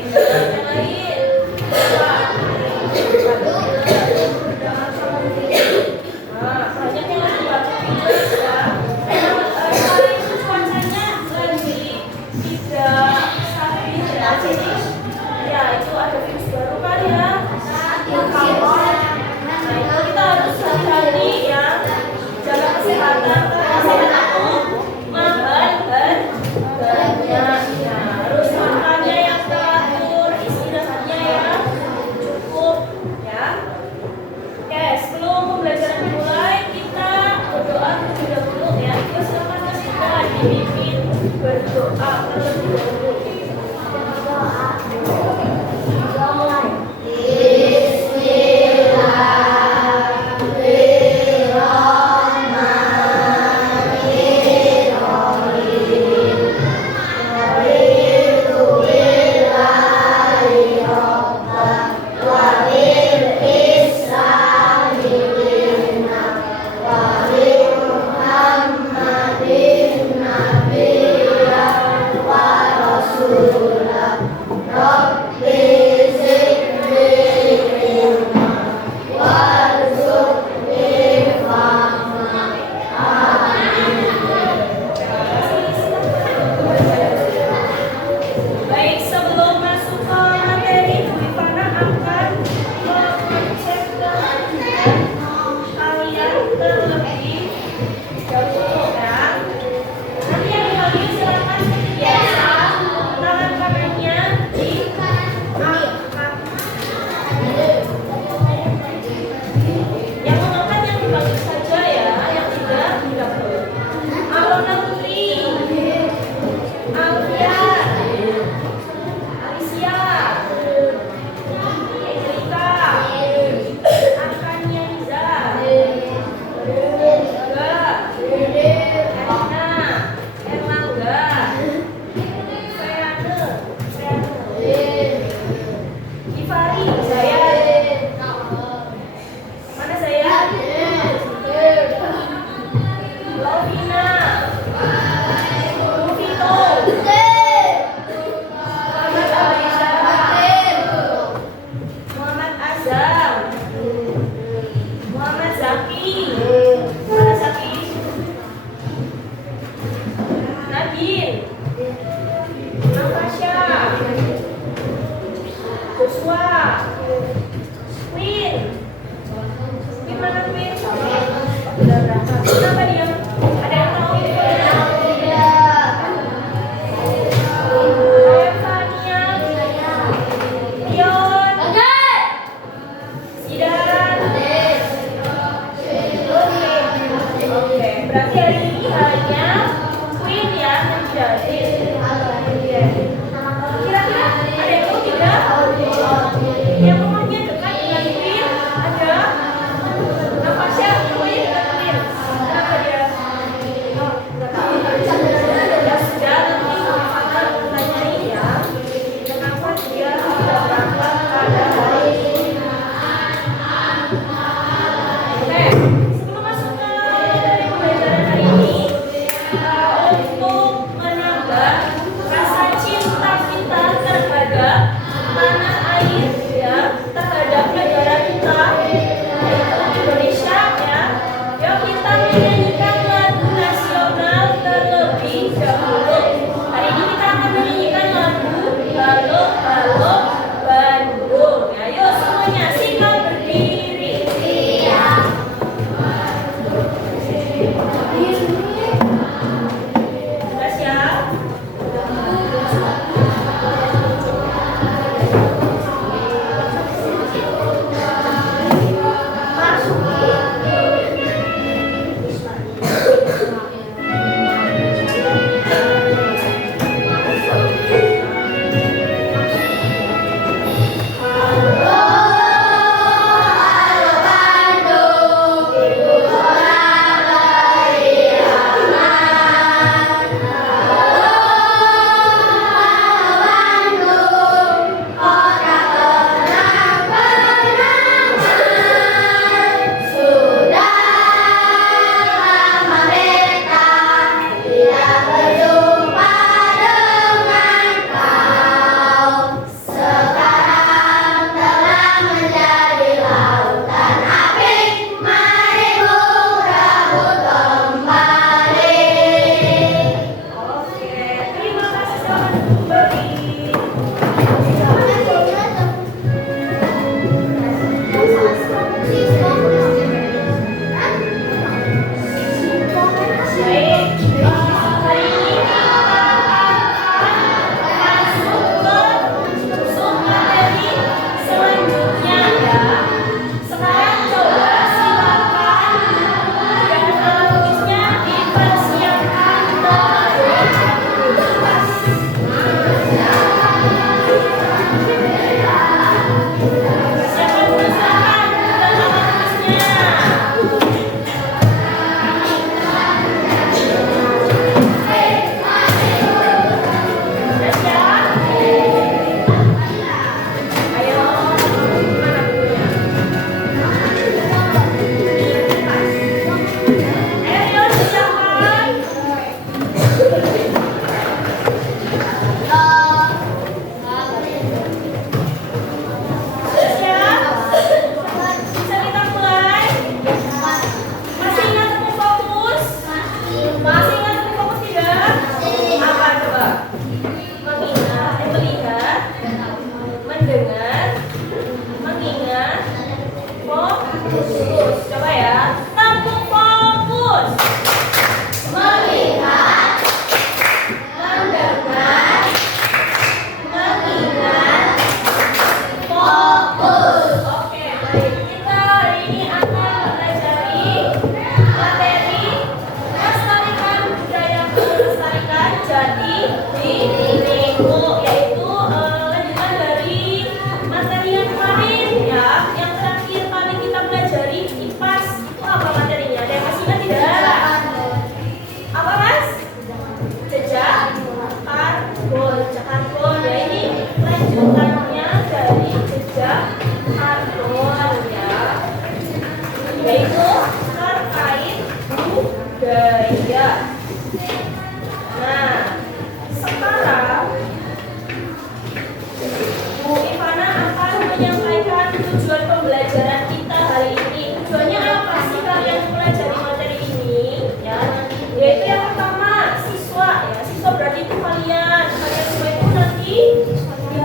Yang lain. Nah, banyak yang lagi baca video ya. Kali itu cuacanya lagi tidak stabil ya. Jadi ya itu ada virus baru kan ya. Nah itu kita harus hati-hati ya, jaga kesehatan karena sehat itu mahal kan, harganya ya harus makannya yang teratur,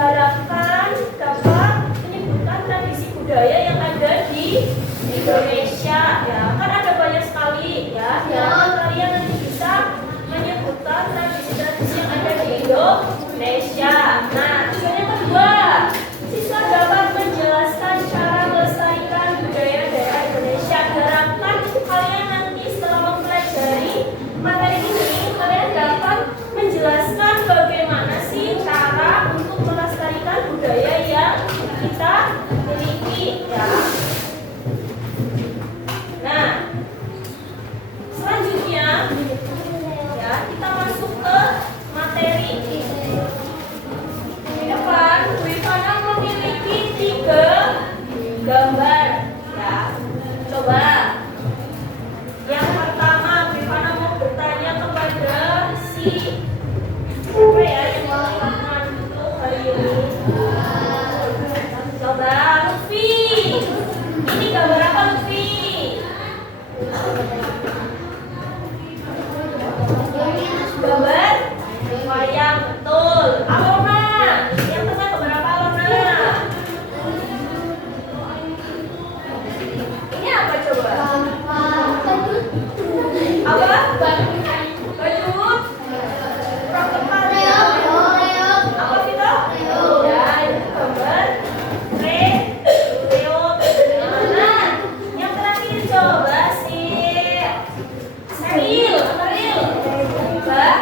diharapkan dapat menyebutkan tradisi budaya yang ada di Indonesia ya. Kan ada banyak sekali ya. Kalian nanti bisa menyebutkan tradisi-tradisi yang ada di Indonesia. Nah, tujuan yang kedua, siswa dapat menjelaskan cara melestarikan budaya daerah Indonesia. Diharapkan kalian nanti setelah mempelajari materi ini, kalian dapat menjelaskan bagaimana sih cara untuk melestarikan budaya yang kita miliki ya. Nah, selanjutnya ya kita masuk ke materi. Di depan Bu Ivana memiliki 3 gambar ya. Coba yang pertama Bu Ivana mau bertanya kepada siapa ya yang ngantuk hari ini? Coba Lutfi. Ini gambar apa Lutfi? Gambar wayang, betul. Alona, yang tengah gambar apa Alona? Ini apa coba? Apa? Baju? Rok tepat ya? Apa itu? Ya, itu gambar Leo. Nah, yang terakhir coba sih Seril. Nah,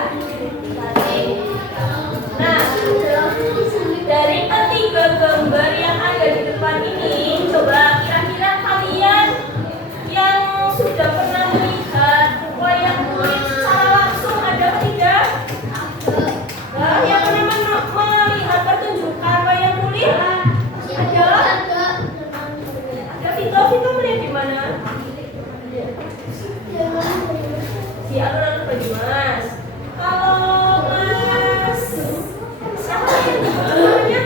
dari ketiga gambar yang ada di depan ini, coba kira-kira kalian yang sudah pernah melihat wayang kulit secara langsung ada atau tidak? Nah, yang pernah melihat pertunjukan wayang kulit? Ada? Ada Vito melihat di mana? Di alun-alun Banyumas. Kalau Mas siapa yang namanya?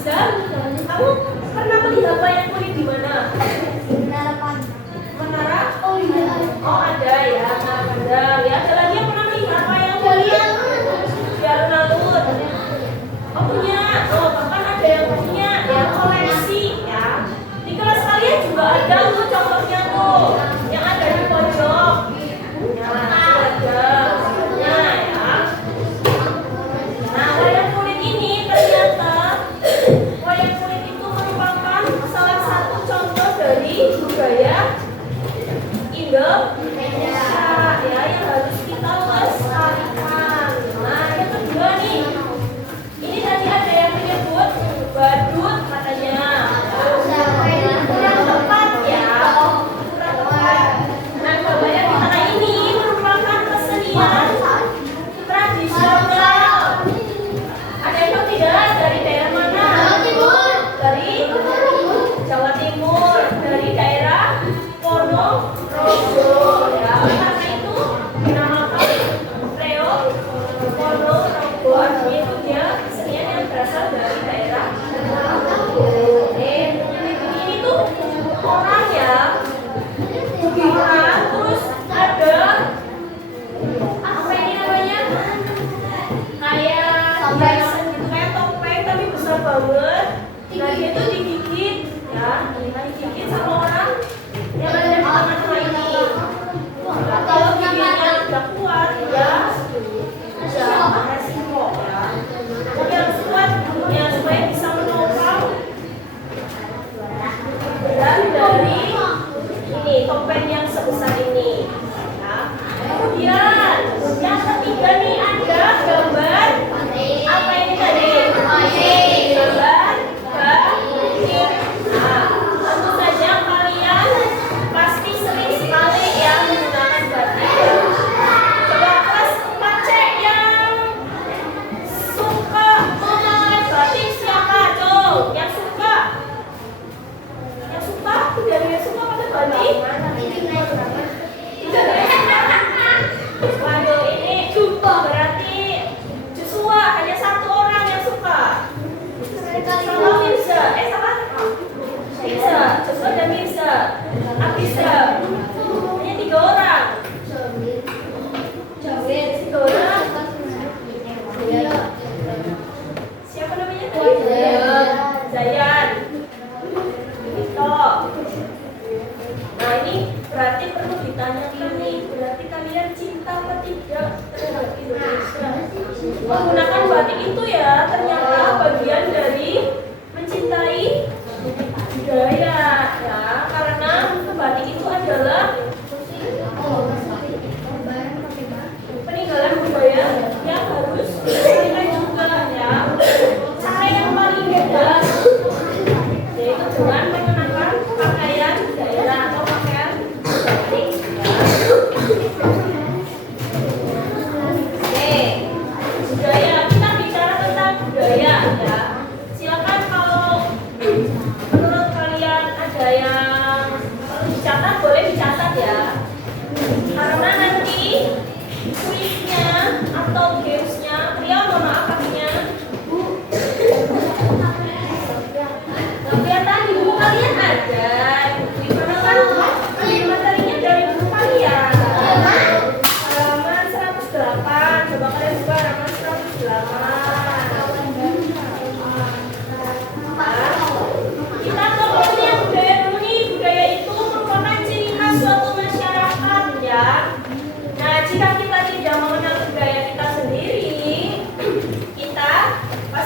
Zam? Kamu pernah melihat wayang kulit di mana? Menara? Oh ada ya. Ada ya. Ada lagi yang pernah melihat wayang kulit di alun-alun? Oh punya. Oh bahkan ada yang punya ya koleksi ya. Di kelas kalian juga ada tuh contohnya tuh yang ada di pojok. Wayang kulit ini ternyata wayang kulit itu merupakan salah satu contoh dari budaya Indonesia ya yang harus kita lestarikan. Nah, yang kedua nih, ini tadi ada yang menyebut badut katanya. Kurang tepat ya. Nah, kalau yang di tengah ini merupakan kesenian tradisional. Ada yang tahu tidak dari daerah mana? Dari Jawa Timur, dari daerah Ponorogo. Ya, karena itu dinamakan Ponorogo. Artinya itu dia kesenian yang berasal dari daerah Ponorogo. Ini tuh orang ya, bukan terus ada apa ini namanya? Kayak hiasan gitu, kayak topeng tapi besar banget. Nah dia tuh digigit ya, digigit sama orang yang ada di tengah-tengah ini. Kalau gigitnya tidak kuat ya ada resiko ya. Tapi harus kuat ya supaya bisa menopang berat dari ini topeng yang sebesar ini. Ya. Kemudian yang ketiga nih ada gambar apa ini tadi? Gambar banjir. Nah, tentu saja kalian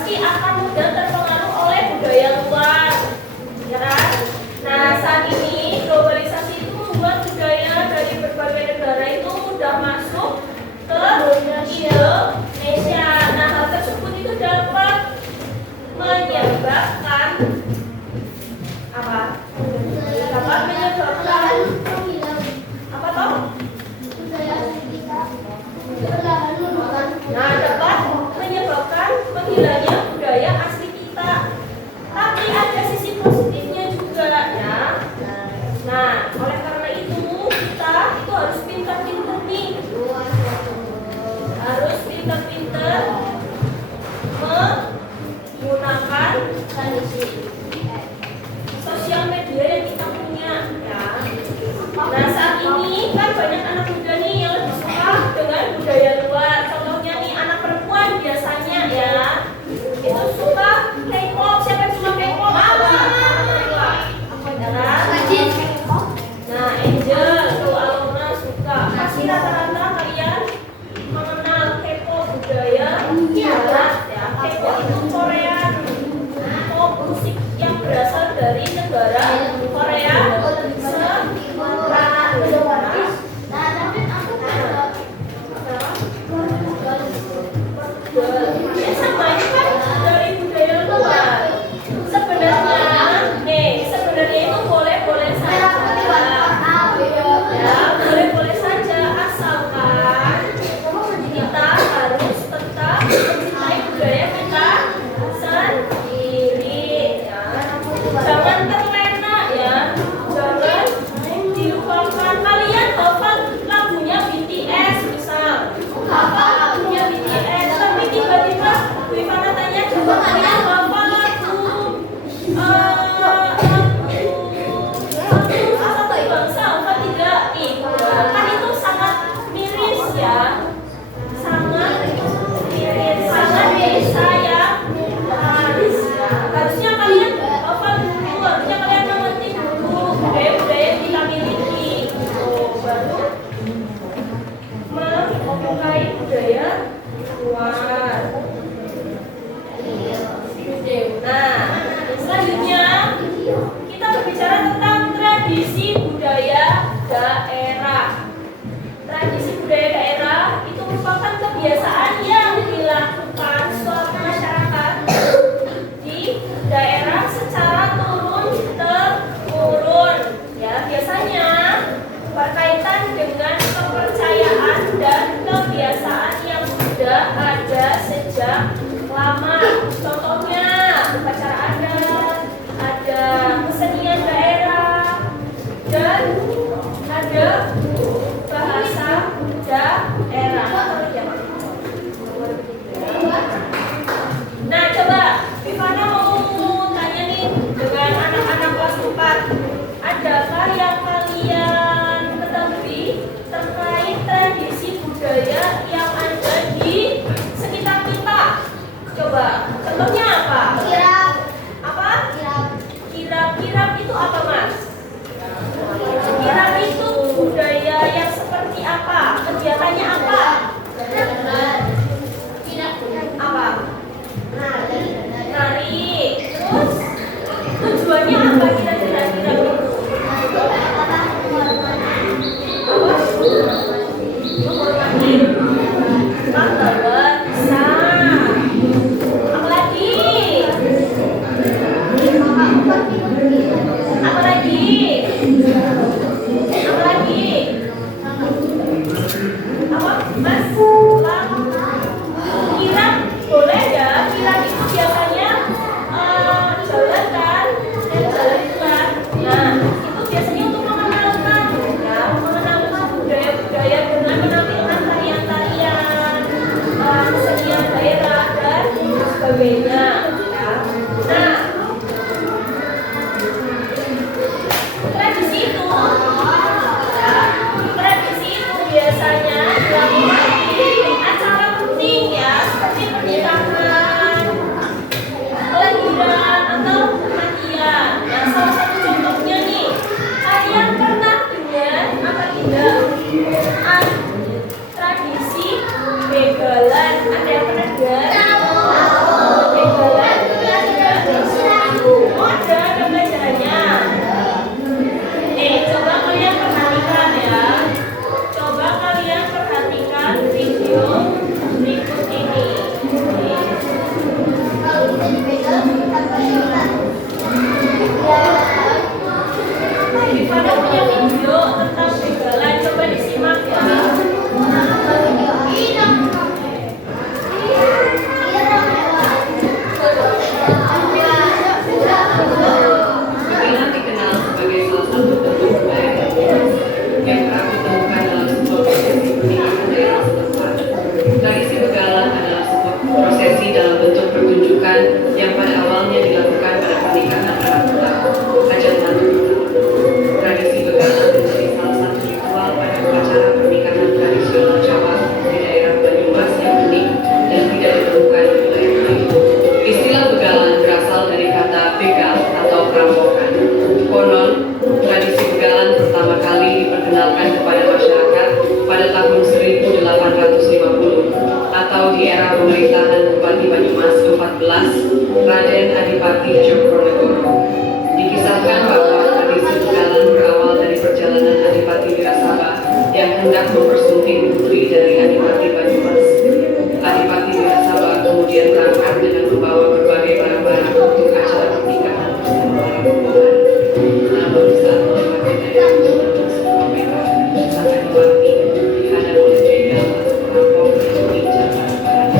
pasti akan mudah terpengaruh oleh budaya luar, ya kan? Nah, saat ini globalisasi itu membuat budaya dari berbagai negara itu mudah masuk ke Indonesia. Nah, hal tersebut itu dapat menyebabkan apa? Dapat menyebabkan apa toh? Nah, dapat menyebabkan menghilangnya budaya asli kita. Tapi ada sisi positifnya juga ya. Nah, oleh karena itu kita itu harus pintar-pintar nih. Harus pintar-pintar menggunakan sosial media yang kita punya ya. Nah, saat ini kan banyak anak muda nih yang lebih suka dengan budaya luar. Contohnya nih anak perempuan biasanya ya itu suka K-pop. Siapa yang suka K-pop? Nah, Angel, tuh Alona suka. Pasti rata-rata kalian mengenal K-pop budaya barat ya. K-pop itu Korea, pop musik yang berasal dari negara Korea Selatan. Ya sama itu kan dari budaya luar. Sebenarnya itu boleh-boleh saja. Ya, boleh-boleh saja asalkan kita harus tetap mencintai budaya kita sendiri ya. Jangan terlena ya. Jangan dilupakan. Kalian hafal lagunya BTS misal. Hafal lagunya BTS tapi tiba-tiba Wivana tanya coba kalian hafal lagu satu bangsa apa tidak? Kan itu sangat miris ya. Sangat miris, sangat bisa ya. Harusnya kalian hafal dulu, harusnya kalian mengerti dulu budaya-budaya yang kita miliki. Baru menyukai budaya luar. Rifana punya video tentang begalan, coba disimak ya. Begalan dikenal sebagai salah satu bentuk budaya yang kerap ditemukan dalam sebuah prosesi pernikahan daerah setempat. Tradisi begalan adalah sebuah prosesi dalam bentuk pertunjukan yang pada awalnya dilakukan pada pernikahan anak muda, hajat madu. Tradisi begalan menjadi salah satu ritual pada upacara pernikahan tradisional Jawa di daerah Banyumas yang unik dan tidak ditemukan di wilayah lain. Istilah begalan berasal dari kata begal atau perampokan. Konon, tradisi begalan pertama kali diperkenalkan kepada masyarakat pada tahun 1850 atau di era pemerintahan Bupati Banyumas 14, Raden Adipati Djoko. Dikisahkan bahwa tradisi begalan berawal dari perjalanan Adipati Wirasaba yang hendak mempersunting putri dari Adipati Banyumas. Adipati Wirasaba kemudian berangkat dengan membawa berbagai barang-barang untuk acara pernikahan bersama para rombongan. Namun saat melewati daerah pegunungan sebuah merah, sang Adipati dihadang oleh begal atau perampok yang mengincar barang-barang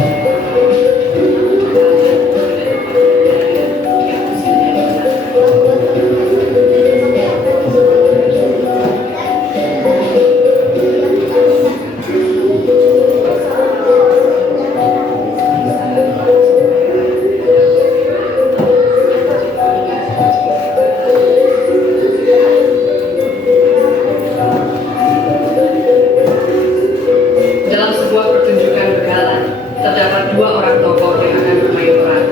yang dibawa. Kalian pada tempat budaya yang hasilnya digunakan. Dalam sebuah pertunjukan begalan, terdapat dua orang tokoh yang akan bermain peran.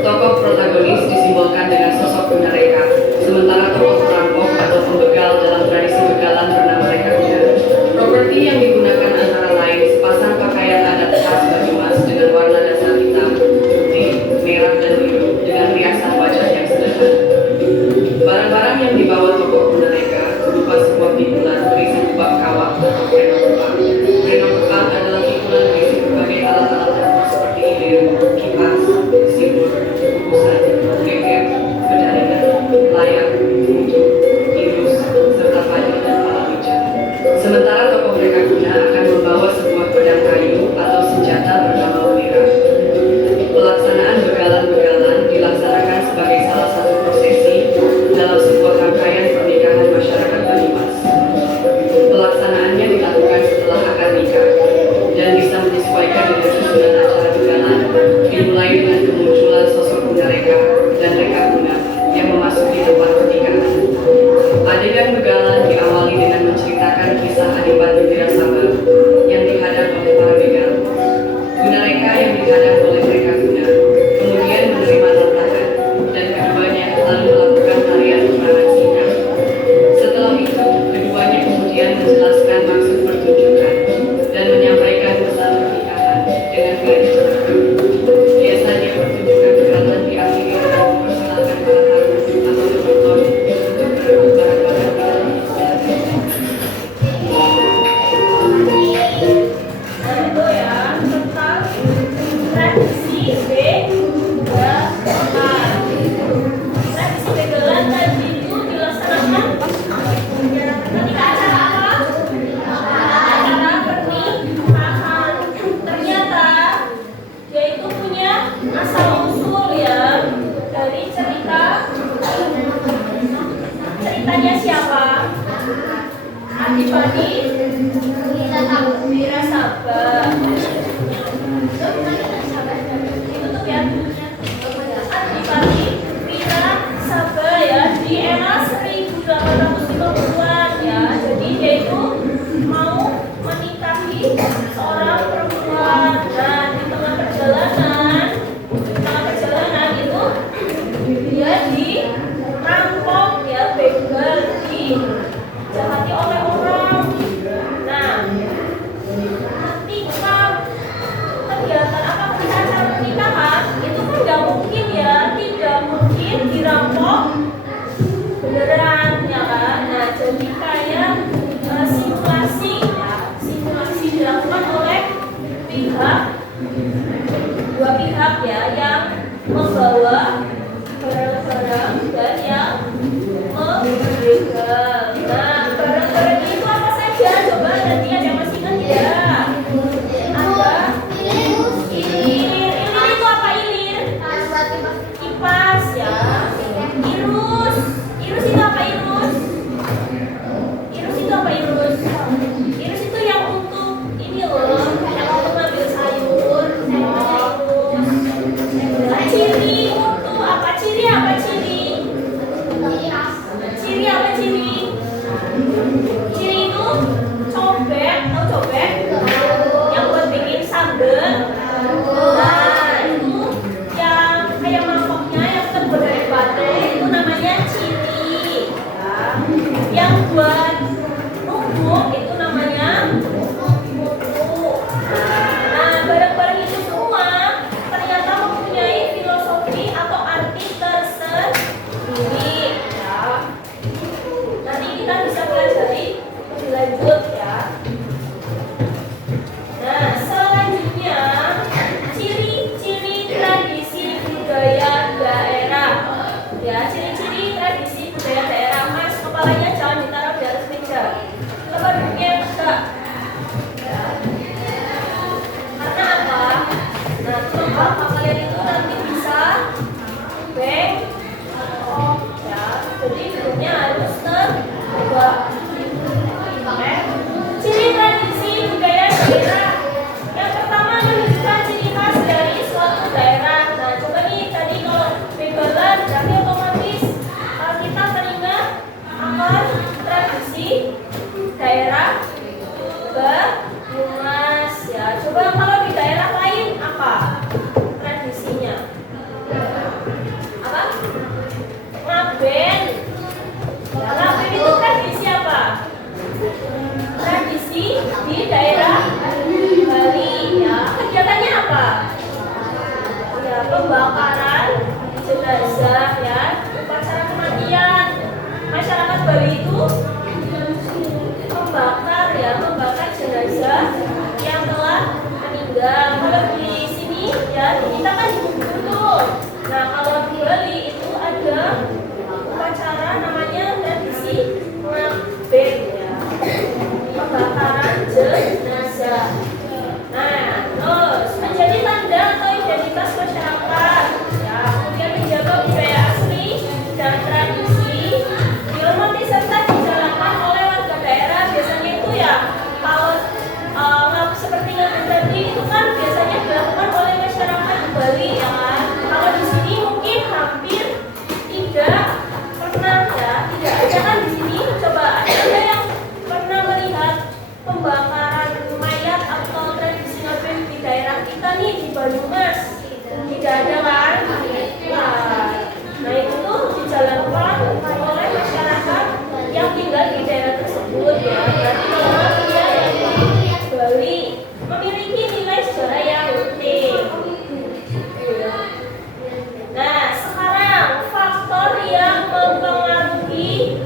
Tokoh protagonis disimbolkan dengan sosok Bunda Reka, sementara tokoh perampok atau pembegal dalam tradisi begalan bernama Reka Bunda. Properti yang digunakan antara lain sepasang pakaian adat khas Banyumas dengan warna dasar hitam, putih, merah, dan biru dengan riasan wajah yang sederhana. Barang-barang yang dibawa tokoh Bunda Reka berupa sebuah pikulan berisi kubak kawat atau krenok kepang. Krenok kepang adalah pikulan berisi berbagai alat-alat dapur seperti ilir, kipas, sibur, kukusan, geger, bedaringan, layak, mutu, irus, serta padi dan palawija. Sementara tokoh Reka Bunda akan membawa sebuah pedang kayu atau senjata bernama wira. Pelaksanaan begalan-begalan dilaksanakan sebagai salah satu prosesi dalam sebuah rangkaian pernikahan masyarakat Banyumas. Pelaksanaannya dilakukan setelah akad nikah dan bisa menyesuaikan dengan susunan acara begalan, dimulai dengan kemunculan sosok Bunda Reka dan Reka Bunda yang memasuki tempat pernikahan. Adegan begalan diawali dengan menceritakan kisah Adipati Wirasaba yang dihadang oleh para begal. Bunda Reka yang dihadang oleh Reka Bunda kemudian menerima tantangan dan keduanya lalu melakukan tarian peperangan singkat. Setelah itu, keduanya kemudian menjelaskan maksud pertunjukan dan menyampaikan pesan pernikahan dengan gaya cerita. Biasanya pertunjukan begalan diakhiri dengan mempersilahkan para tamu atau penonton untuk berebut barang-barang begalan. Nah, itu ya tentang tradisi begalan. Tradisi begalan tadi itu dilaksanakan ketika acara apa? Acara pernikahan. Ternyata dia itu punya asal usul ya dari ceritanya siapa? Adipati Wirasaba. Ditutup ya. Adipati Wirasaba ya di era 1850-an ya. Jadi dia itu mau menikahi seorang perempuan. Nah, di tengah perjalanan itu dia dirampok ya, begal, dijahati oleh orang. Nah, ketika kegiatan apa acara pernikahan itu kan tidak mungkin dirampok beneran ya kan. Nah, jadi kayak simulasi ya, simulasi dilakukan oleh dua pihak ya yang membawa pembakaran jenazah ya, upacara kematian. Masyarakat Bali itu membakar jenazah yang telah meninggal. Kalau di sini ya kita kan dikubur. Nah kalau di Bali itu ada upacara namanya tradisi ngabek ya, pembakaran jenazah. Nah terus menjadi tanda atau identitas masyarakat ya, kemudian menjaga budaya asli dan tradisi, dihormati serta dijalankan oleh warga daerah. Biasanya itu ya kalau seperti yang tadi itu kan biasanya dilakukan oleh masyarakat di Bali ya kan. Kalau di sini mungkin hampir tidak pernah ya, tidak ada kan di sini. Coba ada yang pernah melihat pembakaran mayat atau tradisi ngabek di daerah kita nih di Banyumas? Tidak ada kan? Nah itu tuh dijalankan oleh masyarakat yang tinggal di daerah tersebut ya. Berarti memang dia yang di Bali memiliki nilai sejarah yang penting. Nah sekarang faktor yang mempengaruhi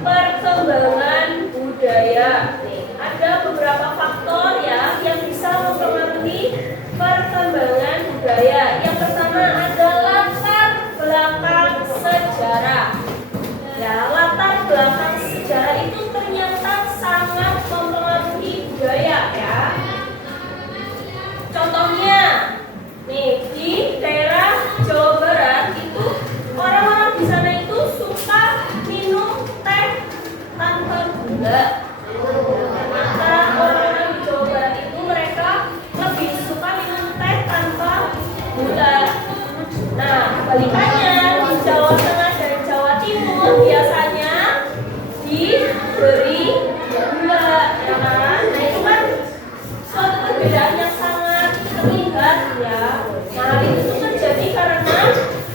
perkembangan budaya. Nih, ada beberapa faktor ya yang bisa mempengaruhi perkembangan budaya. Yang pertama ada latar belakang sejarah. Ya, latar belakang sejarah itu ternyata sangat mempengaruhi budaya ya. Contohnya, nih di daerah Jawa Barat itu orang-orang di sana itu suka minum teh tanpa gula. Ternyata orang-orang di Jawa Barat itu mereka lebih suka minum teh tanpa gula. Nah, kebalikannya di Jawa Tengah dan Jawa Timur biasanya diberi gula, ya kan? Nah itu kan suatu perbedaan yang sangat terlihat ya. Nah hal itu terjadi karena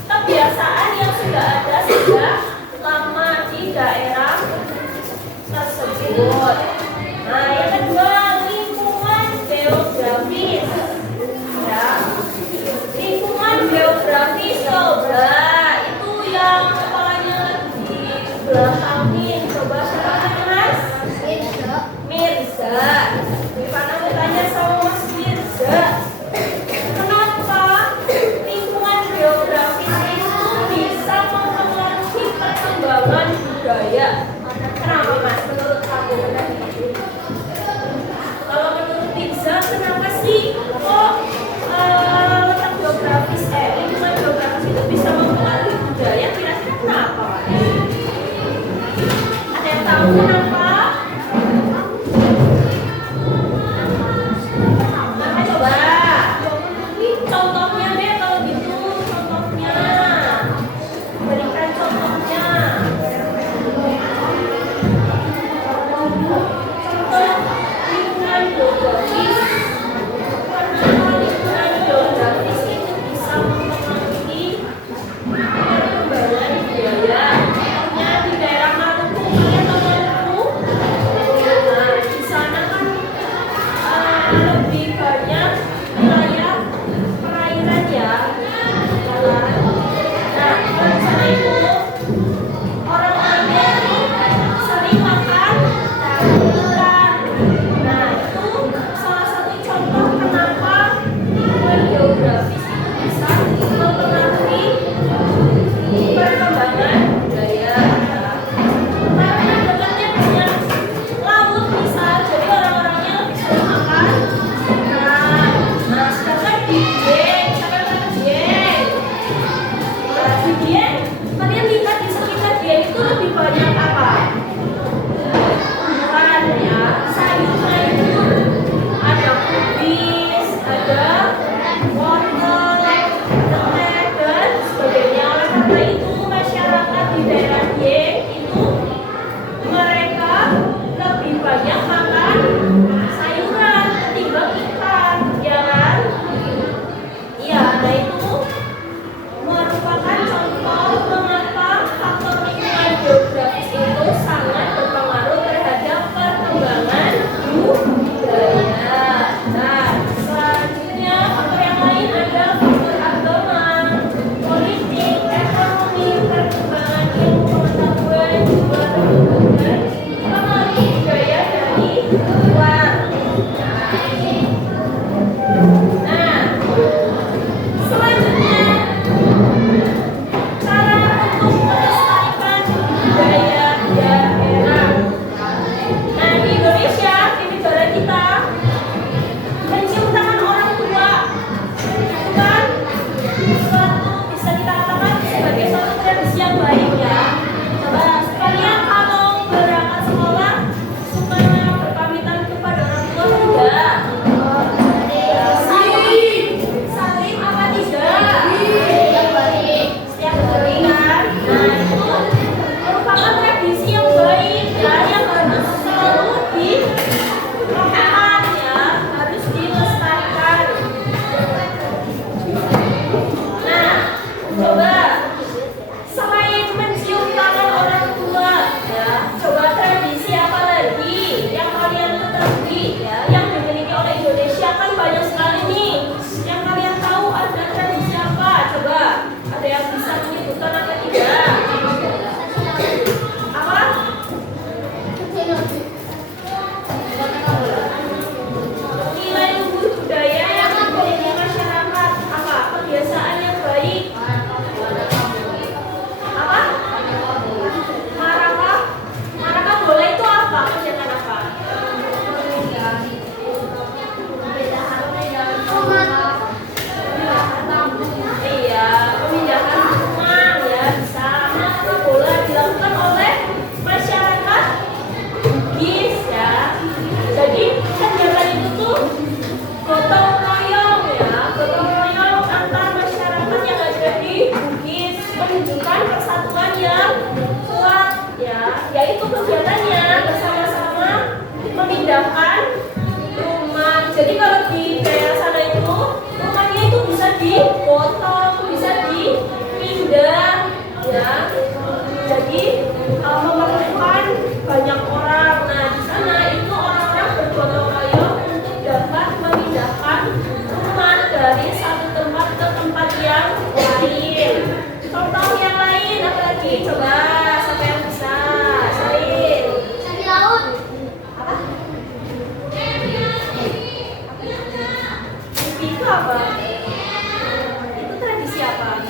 kebiasaan yang sudah ada sejak lama di daerah tersebut. Nah yang kedua lingkungan geografis ya. Lingkungan geografis coba itu yang kepalanya di belakangin. Coba siapa Mas? Mirza. Rifana bertanya sama Mas Mirza, kenapa lingkungan geografis itu bisa mempengaruhi perkembangan budaya? Kenapa Mas? Menurut kamu kalau menurut Mirza kenapa sih kok letak geografis lingkungan geografis itu bisa mempengaruhi budaya? Kira-kira kenapa Mas? Ada yang tahu kenapa? Coba contohnya deh kalau gitu, contohnya berikan contohnya. Contoh lingkungan geografis. Kenapa lingkungan geografis itu bisa mempengaruhi perkembangan budaya? Contohnya di daerah Maluku, kalian tahu Maluku? Nah, di sana kan lebih banyak wilayah perairan ya. Nah, di sana itu orang-orangnya itu sering makan ikan. Nah, itu salah satu contoh kenapa lingkungan geografis itu bisa mempengaruhi perkembangan budaya. Karena dekatnya dengan laut misal, jadi orang-orangnya lebih sering makan ikan. Nah, sedangkan di Dieng, siapa yang tahu Dieng? Nah, di Dieng, kalian lihat di sekitar Dieng itu lebih banyak apa? Tumbuhan ya, sayur-sayur, ada kubis, ada wortel, teh, dan sebagainya. Oleh karena itu masyarakat di daerah Dieng itu mereka lebih banyak makan sayuran ketimbang ikan, ya kan? Iya, nah itu merupakan contoh mengapa faktor lingkungan geografis itu sangat berpengaruh terhadap perkembangan budaya. Nah, selanjutnya faktor yang lain adalah faktor agama. pertunjukan persatuan yang kuat ya, yaitu kegiatannya bersama-sama memindahkan rumah. Jadi kalau di daerah sana itu rumahnya itu bisa dipotong, bisa dipindah ya. Jadi memerlukan banyak orang. Nah di sana itu orang-orang bergotong royong untuk dapat memindahkan rumah dari satu tempat ke tempat yang lain. Contoh yang lain apa lagi? Coba siapa yang bisa? Salin. Cari laut. Apa? Itu apa? Itu tradisi apa?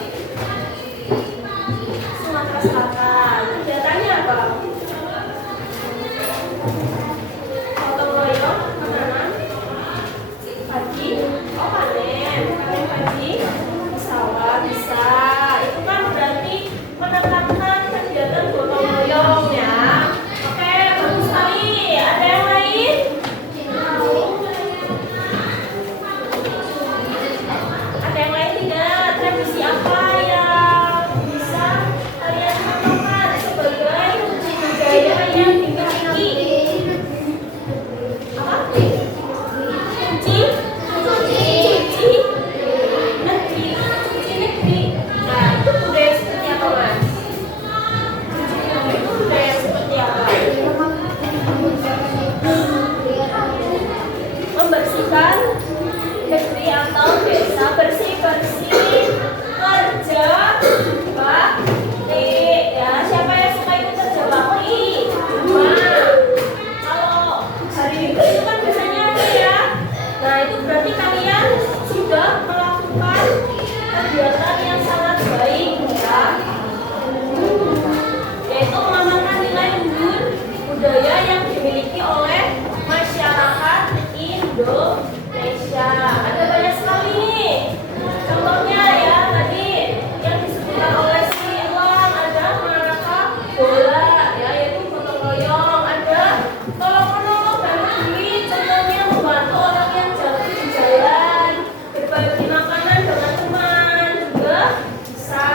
Sumatera Selatan. Kegiatannya apa? Gotong royong kemana? Pagi? Oh panen. Panen pagi? Sawah bisa. Itu kan berarti menekankan kegiatan gotong royong ya. Oke, bagus sekali. Ada yang lain? Ada yang lain tidak? Tradisi apa yang bisa kalian contohkan sebagai budaya yang dimiliki? Apa? Cuci? Cuci negeri. Cuci negeri. Nah, itu budaya seperti apa, Mas? Cuci negeri itu budaya seperti apa? Membersihkan negeri atau desa, bersih-bersih, kerja bakti ya. Siapa yang suka ikut kerja bakti? Nah, kalau hari Minggu itu kan biasanya ada ya. Nah itu berarti kalian sudah melakukan kegiatan yang sangat baik ya, yaitu mengamalkan nilai luhur budaya yang dimiliki oleh masyarakat Indonesia. Ada banyak sekali nih. Contohnya ya tadi yang disebutkan oleh si Iwan, ada mengarahka bola ya, yaitu gotong royong. Ada tolong menolong bagi, contohnya membantu orang yang jatuh di jalan, berbagi makanan dengan teman juga bisa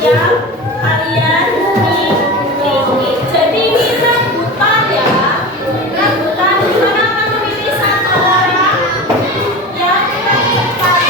yang kalian miliki. Jadi ini rebutan ya, rebutan. Gimana akan memilih satu orang yang cepat?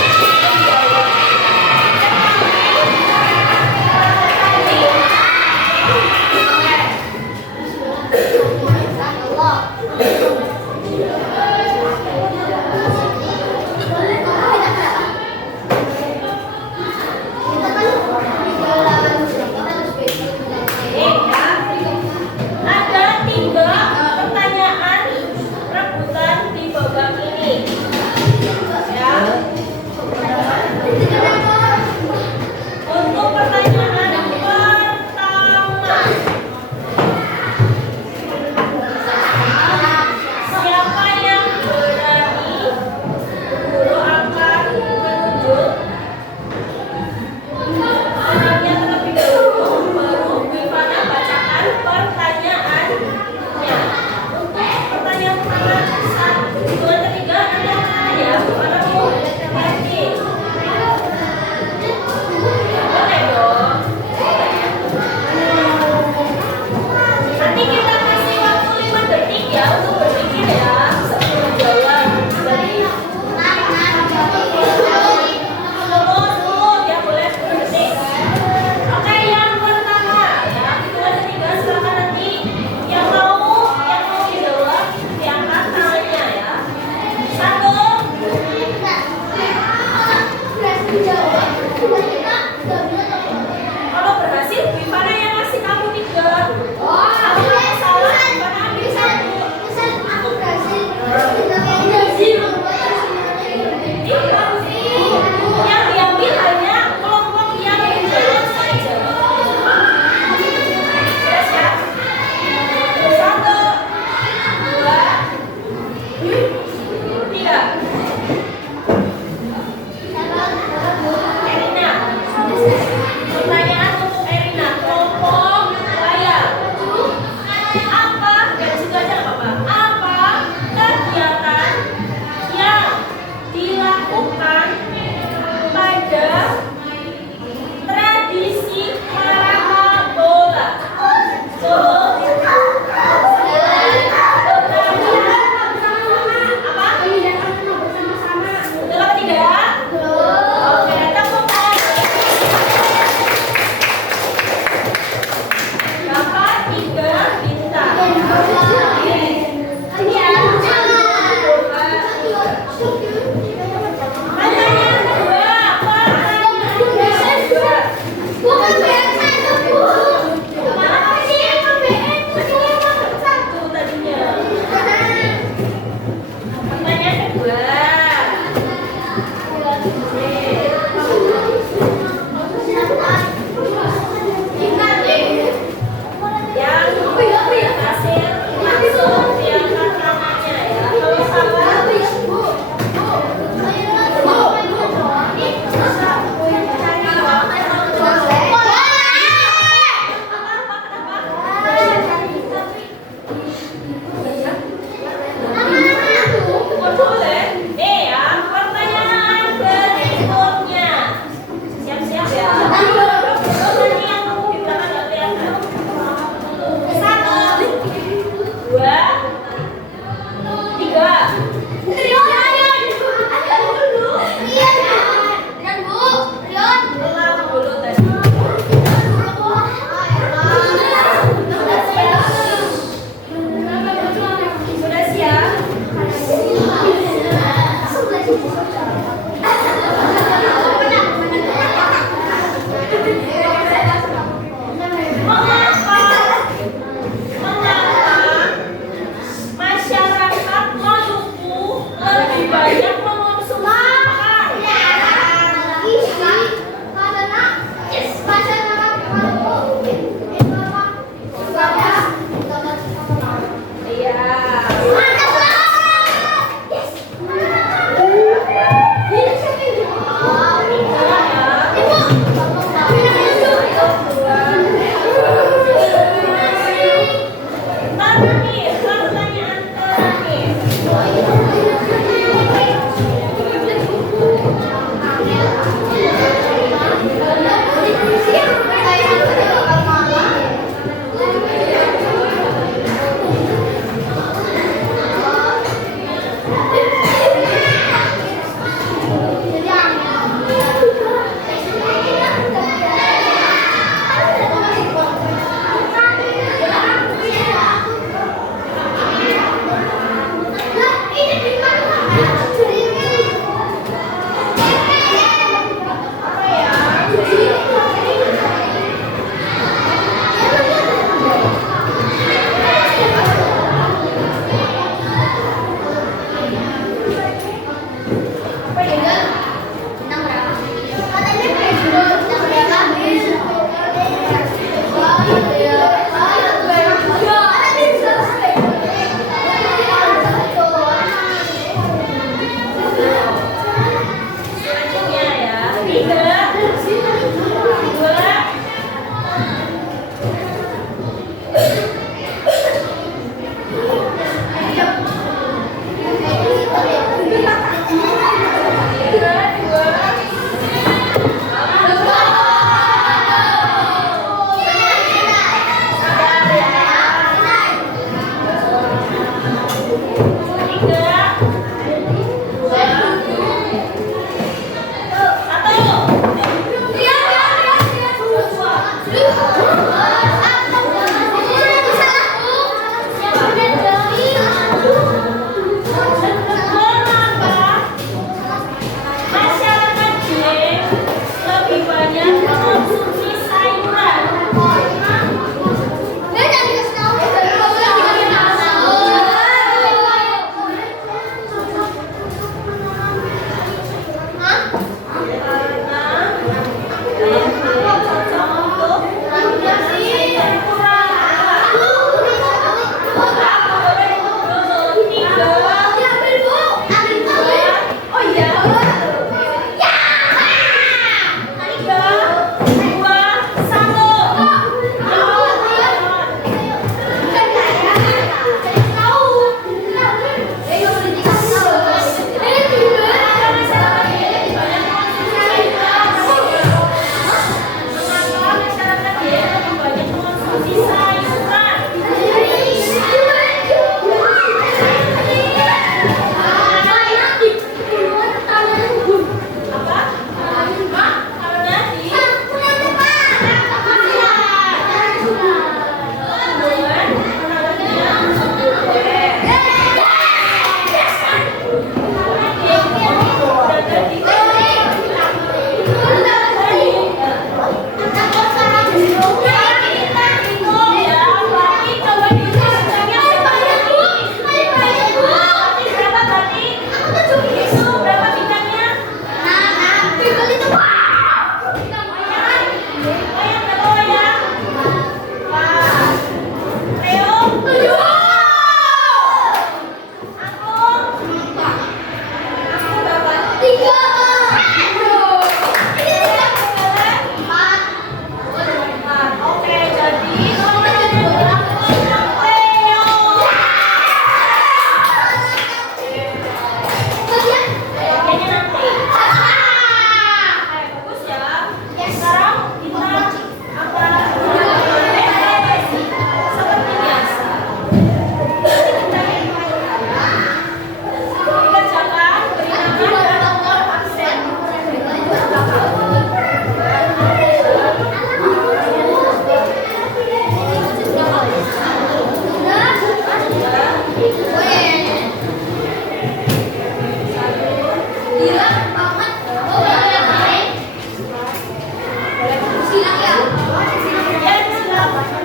Ya, silakan.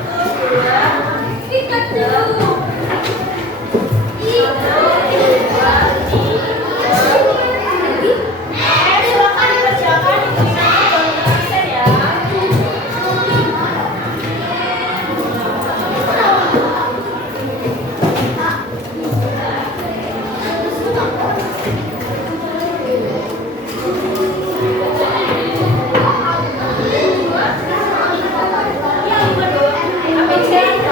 Ikat dulu. Silakan dikerjakan, itu nanti baru bisa ya. Ya, lima dong. Ambil jalan.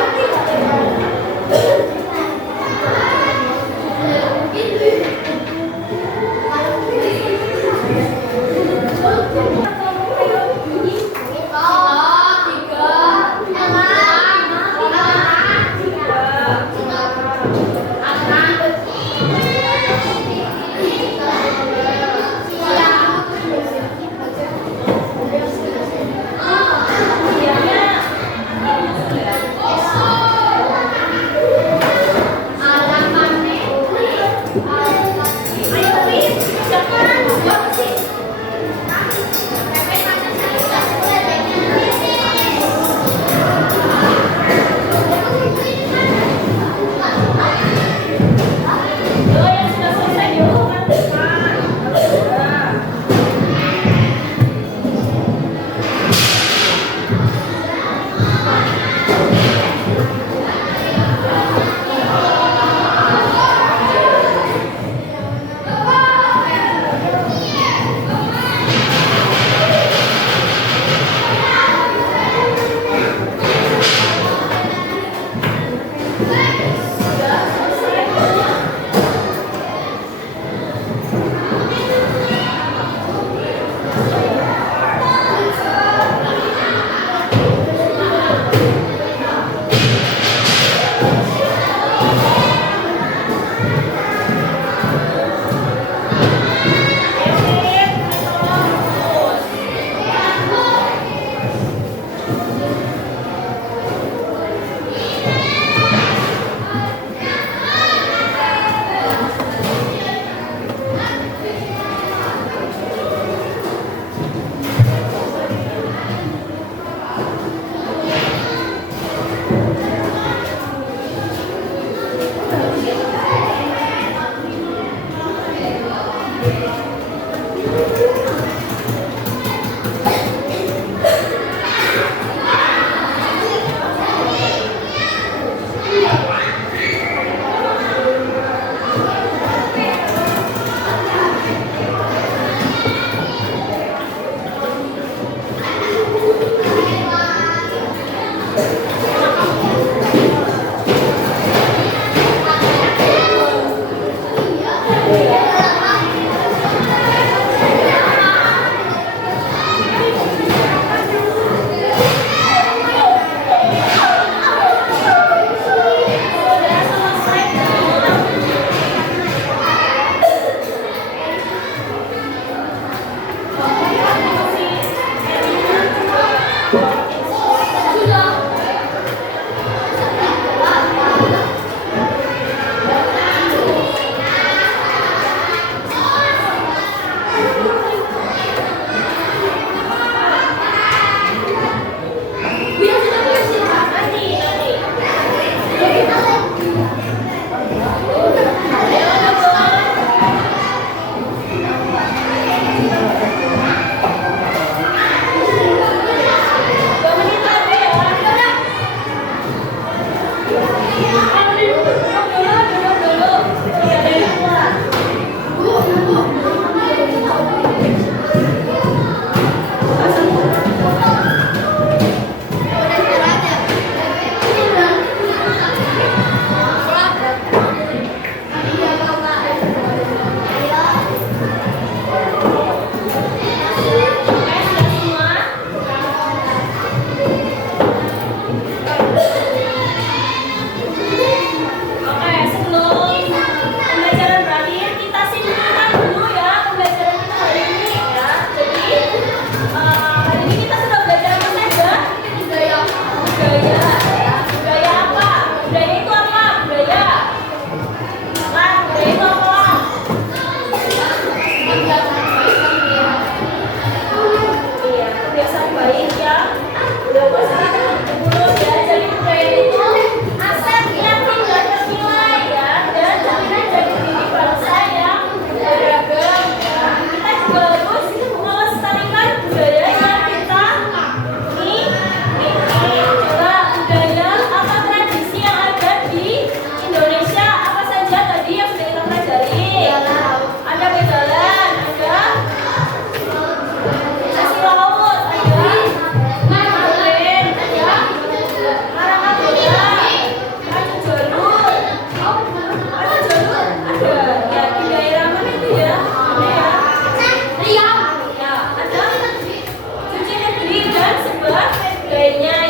adanya